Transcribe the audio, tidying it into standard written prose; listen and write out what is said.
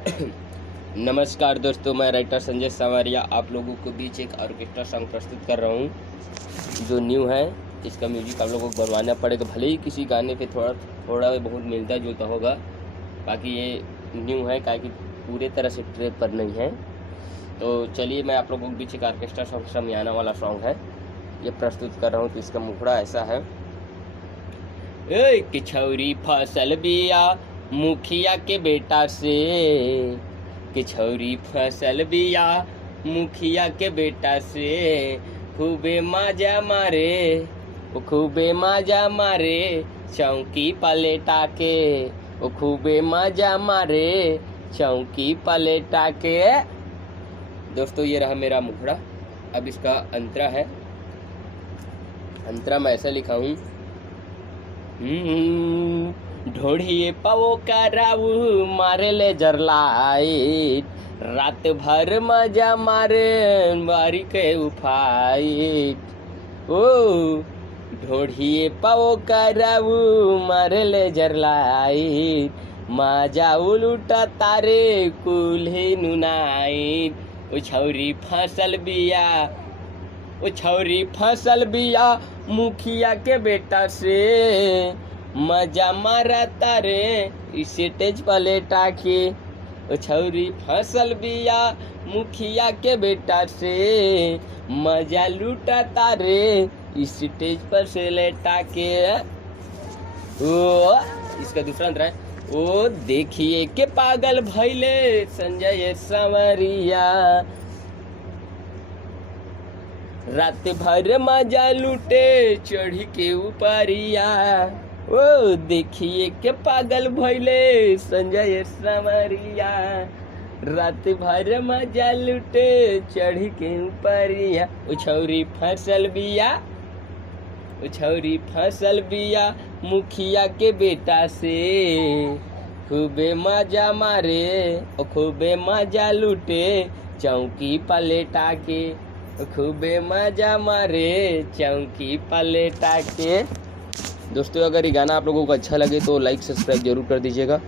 नमस्कार दोस्तों, मैं राइटर संजय सवारिया आप लोगों के बीच एक ऑर्केस्ट्रा सॉन्ग प्रस्तुत कर रहा हूँ जो न्यू है। इसका म्यूजिक आप लोगों को बनवाना पड़ेगा, भले ही किसी गाने पे थोड़ा बहुत मिलता जुलता होगा, बाकी ये न्यू है क्या कि पूरे तरह से ट्रैक पर नहीं है। तो चलिए मैं आप लोगों के बीच एक ऑर्केस्ट्रा सॉन्ग शमियाना वाला सॉन्ग है ये प्रस्तुत कर रहा हूँ। तो इसका मुखड़ा ऐसा है। कि छौरी फसल बिया मुखिया के बेटा से, कि छौरी फसल बिया मुखिया के बेटा से, खूबे माजा मारे वो खूबे माजा मारे चौकी पलेटा के, वो खूबे माजा मारे चौकी पलेटा के। दोस्तों ये रहा मेरा मुखड़ा। अब इसका अंतरा है। अंतरा मैं ऐसा लिखा हूँ। ढोढ़िए पवो का राऊ मारे ले जरलाई, रात भर मजा मारे बारी के उफाई। ओ ढोढ़िए पवो का राऊ मारे ले जरलाई, मजा उलूटा तारे कुल्हे नुनाई। ओ छौरी फसल बिया, ओ छौरी फसल बिया मुखिया के बेटा से, मजा मारा तारे स्टेज पलेटा के। ओ छौरी फसल बिया मुखिया के बेटा से, मजा लूटा तारे स्टेज पर से लेटा के। ओ इसका दूसरा अंतर है। ओ देखिए के पागल भैले संजय सवरिया, रात भर मजा लूटे चढ़ी के ऊपरिया। ओ देखिए के पागल भैले संजय सवरिया, रात भर मजा लूटे चढ़ी के ऊपरिया। ओ छौरी फसल बिया, ओ छौरी फसल बिया मुखिया के बेटा से, खूबे मजा मारे ओ खूबे मजा लूटे चौकी पलेटा के, खूबे मजा मारे चौकी पलेटा के। दोस्तों अगर ये गाना आप लोगों को अच्छा लगे तो लाइक सब्सक्राइब जरूर कर दीजिएगा।